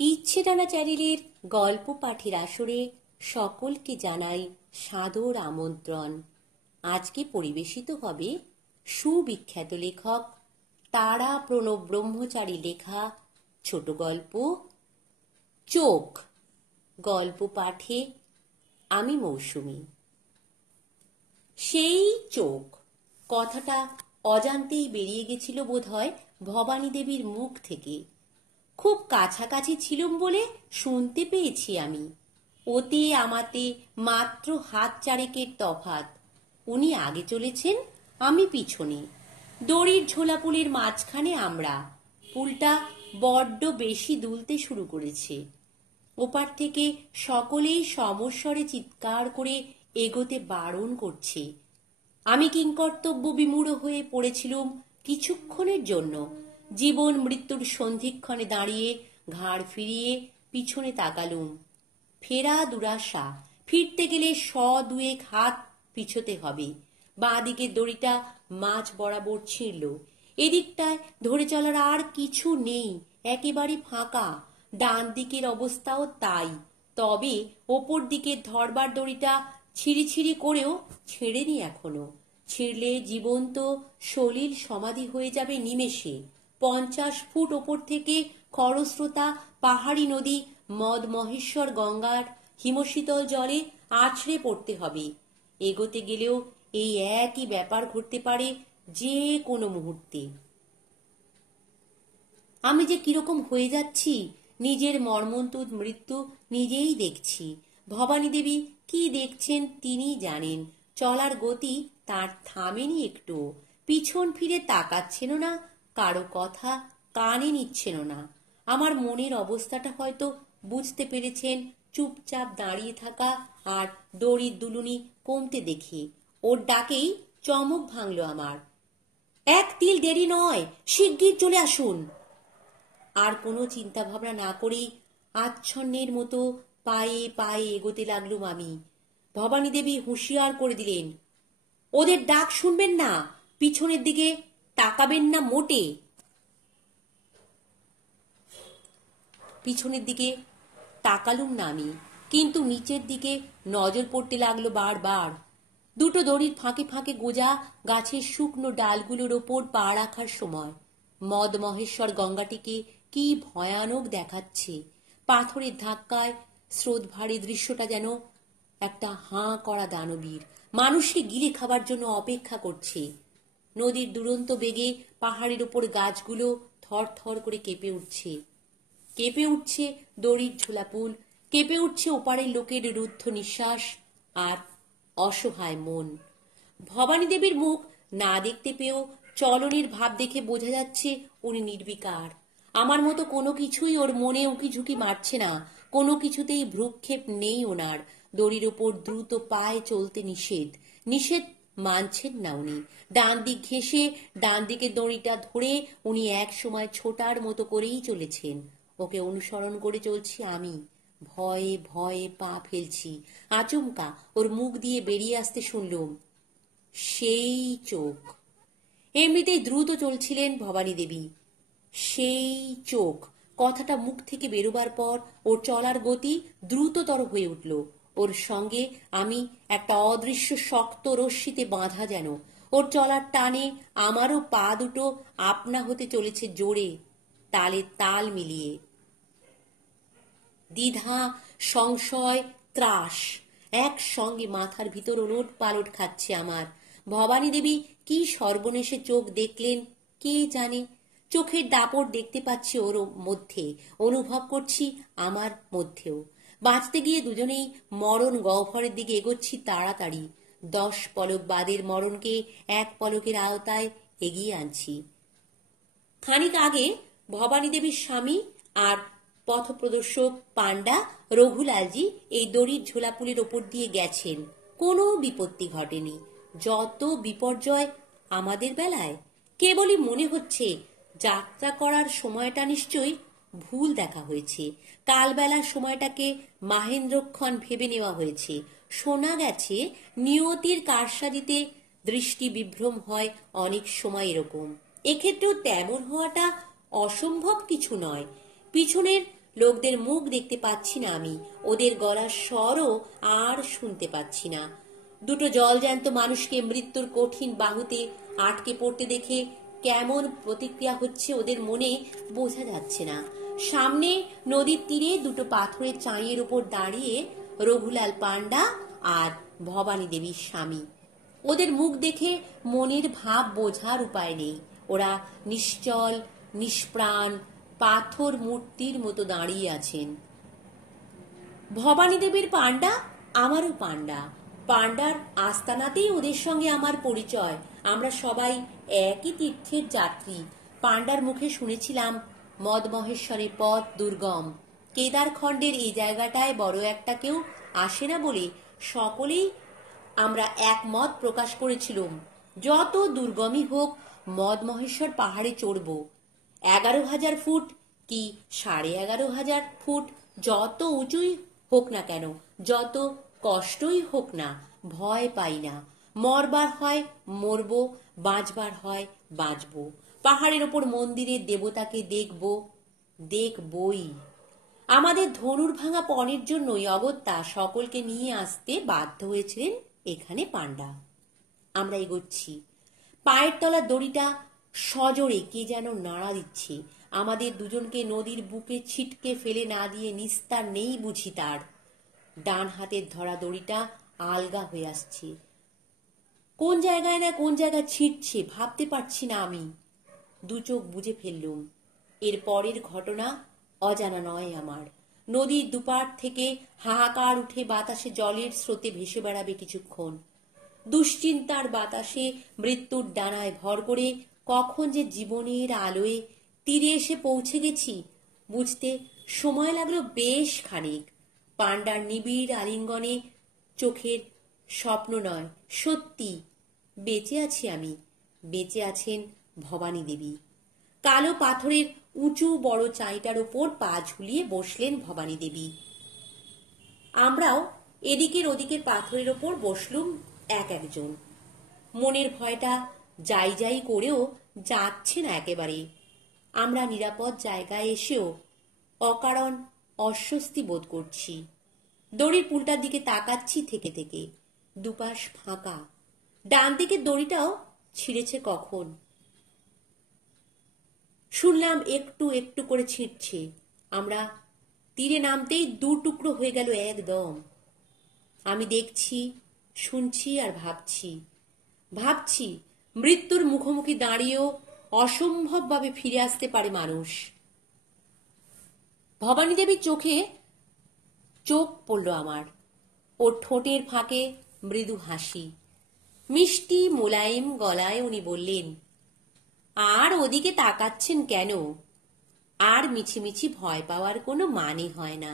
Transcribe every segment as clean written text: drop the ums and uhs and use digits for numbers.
ইচ্ছেটানা চ্যানেলের গল্প পাঠের আসরে সকলকে জানাই সাদর আমন্ত্রণ। আজকে পরিবেশিত হবে সুবিখ্যাত লেখক তারা প্রণব ব্রহ্মচারী লেখা ছোট গল্প চোখ। গল্প পাঠে আমি মৌসুমী। সেই চোখ কথাটা অজান্তেই বেরিয়ে গেছিল বোধহয় ভবানী দেবীর মুখ থেকে। খুব কাছাকাছি ছিলুম বলে শুনতে পেয়েছি আমি। ওতে আমাতে মাত্র হাত চারেকের তফাৎ। উনি আগে চলেছেন, আমি পিছনে। দড়ির ঝোলা পুলের মাঝখানে আমরা। পুলটা বড্ড বেশি দুলতে শুরু করেছে। ওপার থেকে সকলেই সমস্বরে চিৎকার করে এগোতে বারণ করছে। আমি কিংকর্তব্য বিমূঢ় হয়ে পড়েছিলুম কিছুক্ষণের জন্য। জীবন মৃত্যুর সন্ধিক্ষণে দাঁড়িয়ে ঘাড় ফিরিয়ে পিছনে তাকালুম। ফেরা দুরাশা, ফিরতে গেলে দুয়েক হাত পিছোতে হবে। বাঁ দিকের দড়িটা মাঝ বরাবর ছিঁড়ল। এদিকটায় ধরে চলার আর কিছু নেই, একেবারে ফাঁকা। ডান দিকের অবস্থাও তাই। তবে ওপর দিকের ধরবার দড়িটা ছিঁড়ি করেও ছেড়েনি এখনো। ছিঁড়লে জীবন্ত সলিল সমাধি হয়ে যাবে নিমেষে। 50 ফুট ওপর থেকে খরস্রোতা পাহাড়ি নদী মদ মহেশ্বর গঙ্গার হিমশীতল জলে আছড়ে পড়তে হবে। এগোতে গেলেও এই একই ব্যাপার ঘটতে পারে যে কোনো মুহূর্তে। আমি যে কিরকম হয়ে যাচ্ছি, নিজের মর্মন্তুদ মৃত্যু নিজেই দেখছি। ভবানী দেবী কি দেখছেন তিনিই জানেন। চলার গতি তার থামেনি একটু। পিছন ফিরে তাকাচ্ছেন না, কারো কথা কানে নিচ্ছেন না। আমার মনের অবস্থাটা হয়তো বুঝতে পেরেছেন চুপচাপ দাঁড়িয়ে থাকা আর দড়ির দুলুনি কমতে দেখে। ওর ডাকেই চমক ভাঙল আমার। এক তিল দেরি নয়, শিগগির চলে আসুন। আর কোনো চিন্তা ভাবনা না করেই আচ্ছন্নের মতো পায়ে পায়ে এগোতে লাগলুম আমি। ভবানী দেবী হুঁশিয়ার করে দিলেন, ওদের ডাক শুনবেন না, পিছনের দিকে তাকাবেন না মোটে। পিছনের দিকে তাকালুম না আমি, কিন্তু নিচের দিকে নজর পড়তে লাগলো বারবার। দুটো দড়ির ফাঁকে ফাঁকে গোজা গাছের শুকনো ডালগুলোর ওপর পা রাখার সময় মদ মহেশ্বর গঙ্গাটিকে কি ভয়ানক দেখাচ্ছে। পাথরের ধাক্কায় স্রোত ভারী দৃশ্যটা যেন একটা হাঁ করা দানবীর মানুষকে গিলে খাবার জন্য অপেক্ষা করছে। নদীর দুরন্ত বেগে পাহাড়ের ওপর গাছগুলো থর থর করে কেঁপে উঠছে। কেঁপে উঠছে দড়ির ঝোলাপুল, কেঁপে উঠছে ওপারের লোকের রুদ্ধ নিঃশ্বাস আর অসহায় মন। ভবানী দেবীর মুখ না দেখতে পেয়েও চলনের ভাব দেখে বোঝা যাচ্ছে উনি নির্বিকার। আমার মতো কোনো কিছুই ওর মনে উকি ঝুঁকি মারছে না, কোনো কিছুতেই ভ্রুক্ষেপ নেই ওনার। দড়ির ওপর দ্রুত পায়ে চলতে নিষেধ মানছেন না উনি। ডান দিক ঘেঁষে ডান দিকের দড়িটা ধরে উনি এক সময় ছোটার মতো করেই চলেছেন। ওকে অনুসরণ করে চলছি আমি। ভয়ে ভয়ে পা ফেলছি। আচমকা ওর মুখ দিয়ে বেরিয়ে আসতে শুনলুম, সেই চোখ। এমনিতেই দ্রুত চলছিলেন ভবানী দেবী। সেই চোখ কথাটা মুখ থেকে বেরোবার পর ওর চলার গতি দ্রুততর হয়ে উঠল। ওর সঙ্গে আমি একটা অদৃশ্য শক্ত রশ্মিতে বাঁধা যেন। ওর চলার টানে আমারও পা দুটো আপনা হতে চলেছে জোরে, তালে তাল মিলিয়ে। দ্বিধা, সংশয়, ত্রাস একসঙ্গে মাথার ভিতর ওলট পালট খাচ্ছে আমার। ভবানী দেবী কি সর্বনেশে চোখ দেখলেন কে জানে। চোখের দাপট দেখতে পাচ্ছি ওর মধ্যে, অনুভব করছি আমার মধ্যেও। বাঁচতে গিয়ে দুজনেই মরণ গহ্বরের দিকে এগোচ্ছি তাড়াতাড়ি। 10 পলক বাদের মরণকে 1 পলকের আওতায় এগিয়ে আনছি। খানিক আগে ভবানী দেবীর স্বামী আর পথপ্রদর্শক পাণ্ডা রঘুলালজি এই দড়ির ঝোলাপুলের ওপর দিয়ে গেছেন। কোনো বিপত্তি ঘটেনি। যত বিপর্যয় আমাদের বেলায়। কেবলই মনে হচ্ছে যাত্রা করার সময়টা নিশ্চয়ই ভুল দেখা হয়েছে। কালবেলার সময়টাকে মাহেন্দ্রক্ষণ ভেবে নেওয়া হয়েছে। শোনা গেছে নিয়তির কারসাজিতে দৃষ্টি বিভ্রম হয় অনেক সময় এরকম। এক্ষেত্রেও তেমন হওয়াটা অসম্ভব কিছু নয়। পিছনের লোকদের মুখ দেখতে পাচ্ছি না আমি, ওদের গলার স্বরও আর শুনতে পাচ্ছি না। দুটো জলজ্যান্ত মানুষকে মৃত্যুর কঠিন বাহুতে আটকে পড়তে দেখে কেমন প্রতিক্রিয়া হচ্ছে ওদের মনে বোঝা যাচ্ছে না। সামনে নদীর তীরে দুটো পাথরের চাঁইয়ের উপর দাঁড়িয়ে রঘুলাল পান্ডা আর ভবানী দেবীর স্বামী। ওদের মুখ দেখে মনের ভাব বোঝার উপায় নেই। ওরা নিশ্চল, নিষ্প্রাণ পাথর মূর্তির মতো দাঁড়িয়ে আছেন। ভবানী দেবীর পান্ডা, আমারও পান্ডা। পান্ডার আস্তানাতেই ওদের সঙ্গে আমার পরিচয়। আমরা সবাই একই তীর্থের যাত্রী। পান্ডার মুখে শুনেছিলাম মদমহেশ্বরের পথ দুর্গম। কেদারখণ্ডের এই জায়গাটায় বড় একটা কেউ আসে না বলে সকলেই আমরা একমত প্রকাশ করেছিলাম, যত দুর্গমই হোক মদমহেশ্বর পাহাড়ে চড়ব। 11,000 ফুট কি 11,500 ফুট, যত উঁচুই হোক না কেন, যত কষ্টই হোক না, ভয় পাই না। মরবার হয় মরব, বাঁচবার হয় বাঁচব। পাহাড়ের ওপর মন্দিরের দেবতাকে দেখবই। আমাদের ধনুর ভাঙা পণের জন্যই অগত্যা সকলকে নিয়ে আসতে বাধ্য হয়েছিলেন এখানে পান্ডা। আমরা এগোচ্ছি। পায়ের তলার দড়িটা সজোরে কে যেন নাড়া দিচ্ছে। আমাদের দুজনকে নদীর বুকে ছিটকে ফেলে না দিয়ে নিস্তার নেই বুঝি তার। ডান হাতের ধরা দড়িটা আলগা হয়ে আসছে। কোন জায়গায় না কোন জায়গায় ছিটছে, ভাবতে পারছি না আমি। দু চোখ বুজে ফেললুম। এর পরের ঘটনা অজানা নয় আমার। নদীর দুপার থেকে হাহাকার উঠে বাতাসে জলের স্রোতে ভেসে বেড়াবে কিছুক্ষণ। দুশ্চিন্তার বাতাসে মৃত্যুর ডানায় ভর করে কখন যে জীবনের আলোয় তীরে এসে পৌঁছে গেছি বুঝতে সময় লাগলো বেশ খানিক। পান্ডার নিবিড় আলিঙ্গনে চোখের স্বপ্ন নয়, সত্যি বেঁচে আছি আমি, বেঁচে আছেন ভবানী দেবী। কালো পাথরের উঁচু বড় চাঁইটার ওপর পা ঝুলিয়ে বসলেন ভবানী দেবী। আমরাও এদিকের ওদিকের পাথরের ওপর বসলুম এক একজন। মনের ভয়টা যাই যাই করেও যাচ্ছে না একেবারে। আমরা নিরাপদ জায়গায় এসেও অকারণ অস্বস্তি বোধ করছি। দড়ির পুলটার দিকে তাকাচ্ছি থেকে থেকে। দুপাশ ফাঁকা। ডান দিকের দড়িটাও ছিঁড়েছে কখন। শুনলাম একটু একটু করে ছিঁড়ছে। আমরা তীরে নামতেই দু টুকরো হয়ে গেল একদম। আমি দেখছি, শুনছি আর ভাবছি মৃত্যুর মুখোমুখি দাঁড়িয়েও অসম্ভবভাবে ফিরে আসতে পারে মানুষ। ভবানী দেবীর চোখে চোখ পড়ল আমার। ওর ঠোঁটের ফাঁকে মৃদু হাসি। মিষ্টি মোলায়েম গলায় উনি বললেন, আর ওদিকে তাকাচ্ছেন কেন? আর মিছিমিছি ভয় পাওয়ার কোনো মানে হয় না।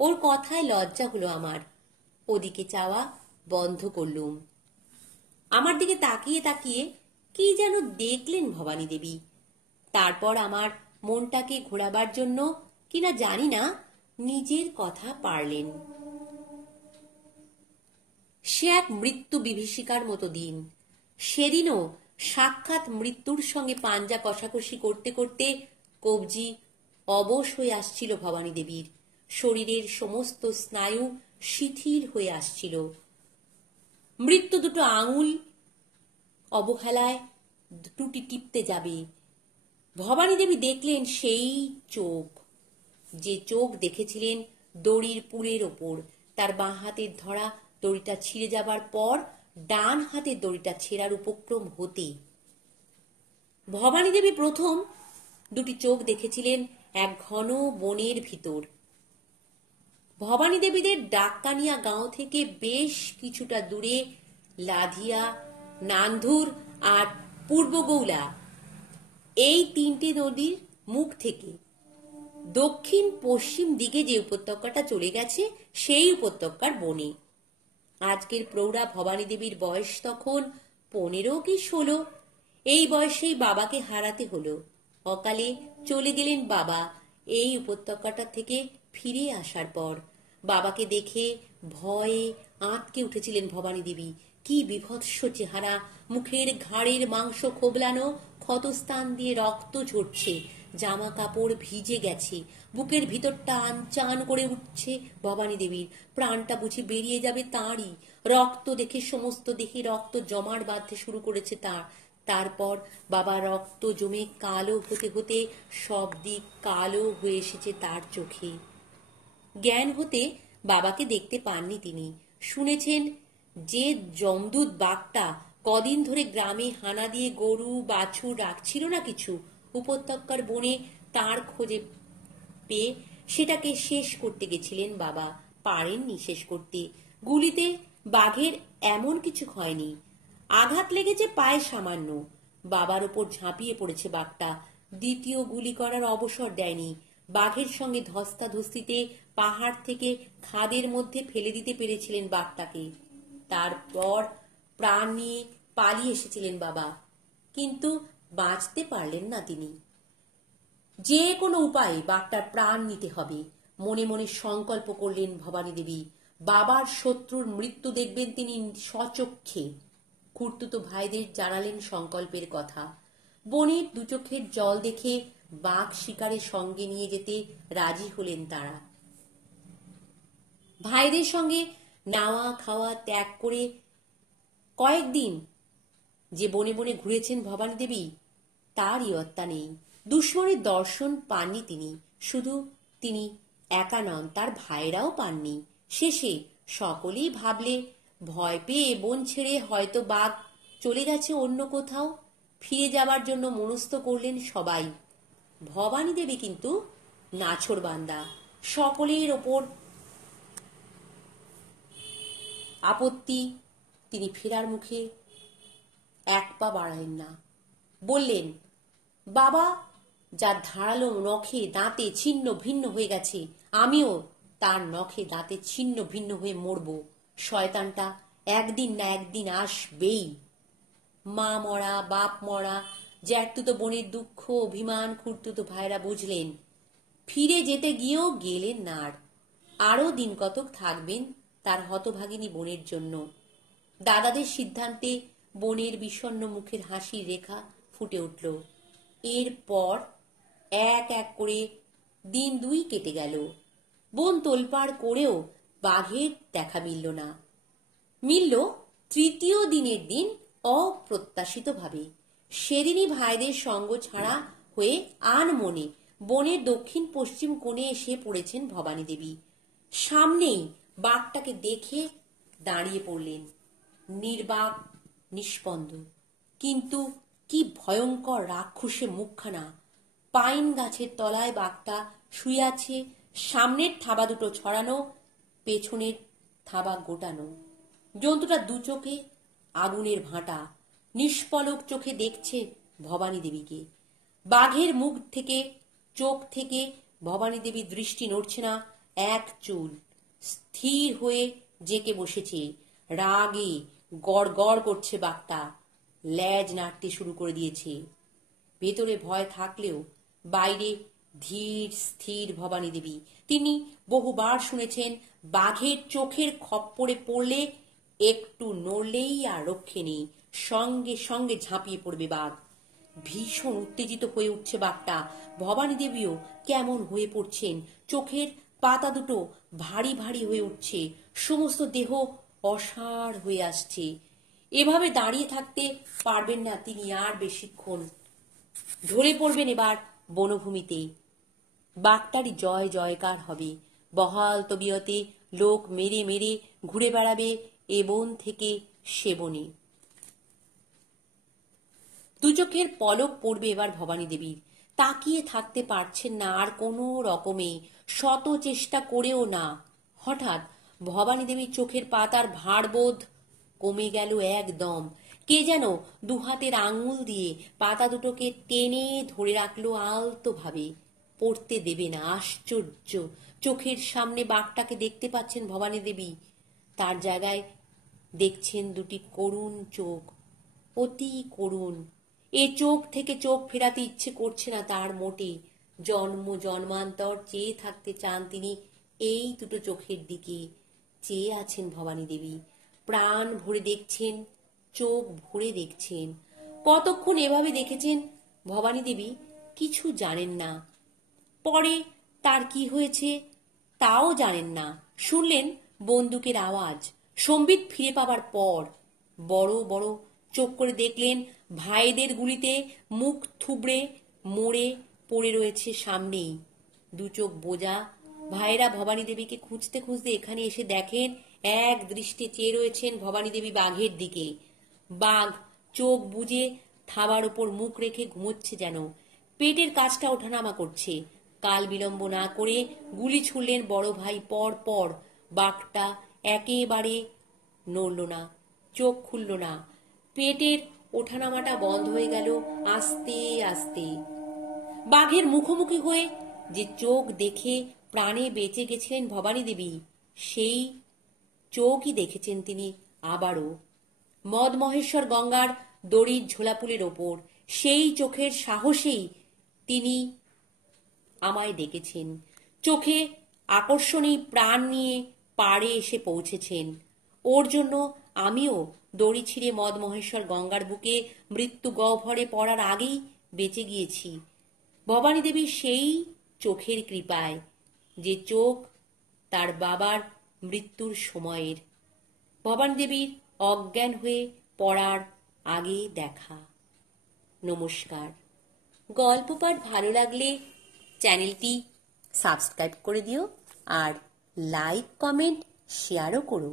ওর কথায় লজ্জা হলো আমার। ওদিকে চাওয়া বন্ধ করলুম। আমার দিকে তাকিয়ে তাকিয়ে কি যেন দেখলেন ভবানী দেবী। তারপর আমার মনটাকে ঘোরাবার জন্য কিনা জানি না নিজের কথা পারলেন। সে এক মৃত্যু বিভীষিকার মতো দিন। সেদিনও সাক্ষাৎ মৃত্যুর সঙ্গে পাঞ্জা কষাকষি করতে করতে কবজি অবশ হয়ে আসছিল ভবানী দেবীর। শরীরের সমস্ত স্নায়ু শিথিল হয়ে আসছিল। মৃত্যু দুটো আঙুল অবহেলায় টুটি টিপতে যাবে। ভবানী দেবী দেখলেন সেই চোখ, যে চোখ দেখেছিলেন দড়ির পুলের ওপর। তার বাঁ হাতের ধরা দড়িটা ছিঁড়ে যাবার পর ডান হাতের দড়িটা ছেঁড়ার উপক্রম হতে ভবানী দেবী প্রথম দুটি চোখ দেখেছিলেন এক ঘন বনের ভিতর। ভবানী দেবীদের ডাক্কানিয়া গাঁও থেকে বেশ কিছুটা দূরে লাধিয়া, নান্ধুর আর পূর্বগৌলা, এই তিনটে নদীর মুখ থেকে দক্ষিণ পশ্চিম দিকে যে উপত্যকাটা চলে গেছে সেই উপত্যকার বনে। আজকের প্রৌঢ়া ভবানী দেবীর বয়স তখন 15 কি 16। এই বয়সেই বাবাকে হারাতে হলো। অকালে চলে গেলেন বাবা এই উপত্যকাটা থেকে ফিরে আসার পর। বাবাকে দেখে ভয়ে আঁতকে উঠেছিলেন ভবানী দেবী। কি বিভৎস চেহারা, মুখের ঘাড়ের মাংস খোবলানো, ক্ষতস্থান দিয়ে রক্ত ঝরছে। জামা কাপড় ভিজে গেছে, বুকের ভিতরটা আনচান করে উঠছে ভবানী দেবীর। প্রাণটা বুঝি বেরিয়ে যাবে তাঁরই। রক্ত দেখে সমস্ত দেহে রক্ত জমাট বাঁধতে শুরু করেছে তার। তারপর বাবা রক্ত জমে কালো হতে হতে সব দিক কালো হয়ে এসেছে তার চোখে। জ্ঞান হতে বাবাকে দেখতে পাননি তিনি। শুনেছেন যে যমদূত বাঘটা কদিন ধরে গ্রামে হানা দিয়ে গরু বাছুর রাখছিল না কিছু, উপত্যকার বনে তার খোঁজে পেয়ে সেটাকে শেষ করতে গেছিলেন বাবা। পারেননি শেষ করতে। গুলিতে বাঘের এমন কিছু হয়নি, আঘাত লেগেছে পায়ে সামান্য। বাবার ওপর ঝাঁপিয়ে পড়েছে বাঘটা। দ্বিতীয় গুলি করার অবসর দেয়নি। বাঘের সঙ্গে ধস্তাধস্তিতে পাহাড় থেকে খাদের মধ্যে ফেলে দিতে পেরেছিলেন বাঘটাকে। তারপর প্রাণ নিয়ে পালিয়ে এসেছিলেন বাবা, কিন্তু বাঁচতে পারলেন না তিনি। যে কোনো উপায়ে বাঘটার প্রাণ নিতে হবে মনে মনে সংকল্প করলেন ভবানী দেবী। বাবার শত্রুর মৃত্যু দেখবেন তিনি স্বচক্ষে। খুড়তুতো ভাইদের জানালেন সংকল্পের কথা। বনের দু চোখের জল দেখে বাঘ শিকারের সঙ্গে নিয়ে যেতে রাজি হলেন তারা। ভাইদের সঙ্গে নাওয়া খাওয়া ত্যাগ করে কয়েকদিন যে বনে বনে ঘুরেছেন ভবানী দেবী, তার ইয়ত্তা নেই। দুশ্মনের দর্শন পাননি তিনি। শুধু তিনি একা নন, তার ভাইরাও পাননি। শেষে সকলেই ভাবলে ভয় পেয়ে বন ছেড়ে হয়তো বাঘ চলে গেছে অন্য কোথাও। ফিরে যাবার জন্য মনস্থ করলেন সবাই। ভবানী দেবী কিন্তু নাছোড়বান্দা। সকলের ওপর আপত্তি, তিনি ফেরার মুখে এক পা বাড়ালেন না। বললেন, বাবা যার ধারালো নখে দাঁতে ছিন্ন ভিন্ন হয়ে গেছে, আমিও তার নখে দাঁতে ছিন্ন ভিন্ন হয়ে মরব। শয়তানটা একদিন না একদিন আসবেই। মা মরা, বাপ মরা, জ্যাঠতুতো বোনের দুঃখ অভিমান খুড়তুতো ভাইরা বুঝলেন। ফিরে যেতে গিয়েও গেলেন না আর। আরও দিন কতক থাকবেন তার হতভাগিনী বোনের জন্য। দাদাদের সিদ্ধান্তে বোনের বিষণ্ণ মুখের হাসির রেখা ফুটে উঠল। এরপর এক এক করে দিন দুই কেটে গেল। বোন তোলপাড় করেও বাঘের দেখা মিলল না। মিলল তৃতীয় দিনের দিন অপ্রত্যাশিতভাবে। সেদিনই ভাইদের সঙ্গ ছাড়া হয়ে আনমনে বনের দক্ষিণ পশ্চিম কোণে এসে পড়েছেন ভবানী দেবী। সামনেই বাঘটাকে দেখে দাঁড়িয়ে পড়লেন, নির্বাক নিস্পন্দ। কিন্তু কি ভয়ঙ্কর রাক্ষসে মুখখানা! পাইন গাছের তলায় বাঘটা শুয়ে আছে, সামনের থাবা দুটো ছড়ানো, পেছনের থাবা গোটানো। জন্তুটা দু চোখে আগুনের ভাঁটা, নিষ্পলক চোখে দেখছে ভবানী দেবীকে। বাঘের মুখ থেকে, চোখ থেকে ভবানী দেবীর দৃষ্টি নড়ছে না এক চুল। স্থির হয়ে জেকে বসেছে। রাগে গড় গড় করছে বাঘটা, ল্যাজ নাড়তে শুরু করে দিয়েছে। ভেতরে ভয় থাকলেও বাইরে ধীর স্থির ভবানী দেবী। তিনি বহুবার শুনেছেন বাঘের চোখের খপ্পরে পড়লে একটু নড়লেই আর রক্ষে নেই, সঙ্গে সঙ্গে ঝাঁপিয়ে পড়বে বাঘ। ভীষণ উত্তেজিত হয়ে উঠছে বাঘটা। ভবানী দেবীও কেমন হয়ে পড়ছেন। চোখের পাতা দুটো ভারী ভারী হয়ে উঠছে, সমস্ত দেহ অসাড় হয়ে আসছে। এভাবে দাঁড়িয়ে থাকতে পারবেন না তিনি আর বেশিক্ষণ। ঢলে পড়বেন এবার বনভূমিতে। বাঘটারই জয় জয়কার হবে। বহাল তবিয়তে লোক মেরে মেরে ঘুরে বেড়াবে এ বন থেকে সে বনে। দু চোখের পলক পড়বে এবার ভবানী দেবীর। তাকিয়ে থাকতে পারছেন না আর কোনো রকমে, শত চেষ্টা করেও না। হঠাৎ ভবানী দেবীর চোখের পাতার ভারবোধ কমে গেল একদম। কে যেন দুহাতের আঙুল দিয়ে পাতা দুটোকে টেনে ধরে রাখলো আলতোভাবে। পড়তে দেবে না। আশ্চর্য! চোখের সামনে বাঘটাকে দেখতে পাচ্ছেন ভবানী দেবী, তার জায়গায় দেখছেন দুটি করুণ চোখ, অতি করুণ। এ চোখ থেকে চোখ ফেরাতে ইচ্ছে করছে না তার মোটে। জন্ম জন্মান্তর চেয়ে থাকতে চান তিনি এই দুটো চোখের দিকে। চেয়ে আছেন ভবানী দেবী, প্রাণ ভরে দেখছেন, চোখ ভরে দেখছেন। কতক্ষণ এভাবে দেখেছেন ভবানী দেবী কিছু জানেন না। পরে তার কি হয়েছে তাও জানেন না। শুনলেন বন্দুকের আওয়াজ। সম্বিত ফিরে পাবার পর বড় বড় চোখ করে দেখলেন ভাইদের গুলিতে মুখ থুবড়ে মরে পড়ে রয়েছে সামনেই। দু চোখ বোঝা ভাইরা ভবানী দেবীকে খুঁজতে খুঁজতে এখানে এসে দেখেন এক দৃষ্টে চেয়ে রয়েছেন ভবানী দেবী বাঘের দিকে। বাঘ চোখ বুজে থাবার ওপর মুখ রেখে ঘুমোচ্ছে যেন। পেটের কাজটা ওঠানামা করছে। কাল বিলম্ব না করে গুলি ছুড়লেন বড় ভাই পর পর। বাঘটা একেবারে নড়ল না, চোখ খুলল না। পেটের ওঠানামাটা বন্ধ হয়ে গেল আস্তে আস্তে। বাঘের মুখোমুখি হয়ে যে চোখ দেখে প্রাণে বেঁচে গেছিলেন ভবানী দেবী, সেই চোখই দেখেছেন তিনি আবারও মদমহেশ্বর গঙ্গার দড়ির ঝোলাপুলের ওপর। সেই চোখের সাহসেই তিনি আমায় ডেকেছেন। চোখে আকর্ষণী প্রাণ নিয়ে পাড়ে এসে পৌঁছেছেন। ওর জন্য আমিও দড়ি ছিঁড়ে মদমহেশ্বর গঙ্গার বুকে মৃত্যু গহ্বরে পড়ার আগেই বেঁচে গিয়েছি ভবানী দেবীর সেই চোখের কৃপায়, যে চোখ তার বাবার মৃত্যুর সময়ের ভবানী দেবীর অজ্ঞান হয়ে পড়ার আগে দেখা। নমস্কার। গল্প পাঠ ভালো লাগলে চ্যানেলটি সাবস্ক্রাইব করে দিও আর লাইক কমেন্ট শেয়ারও করো।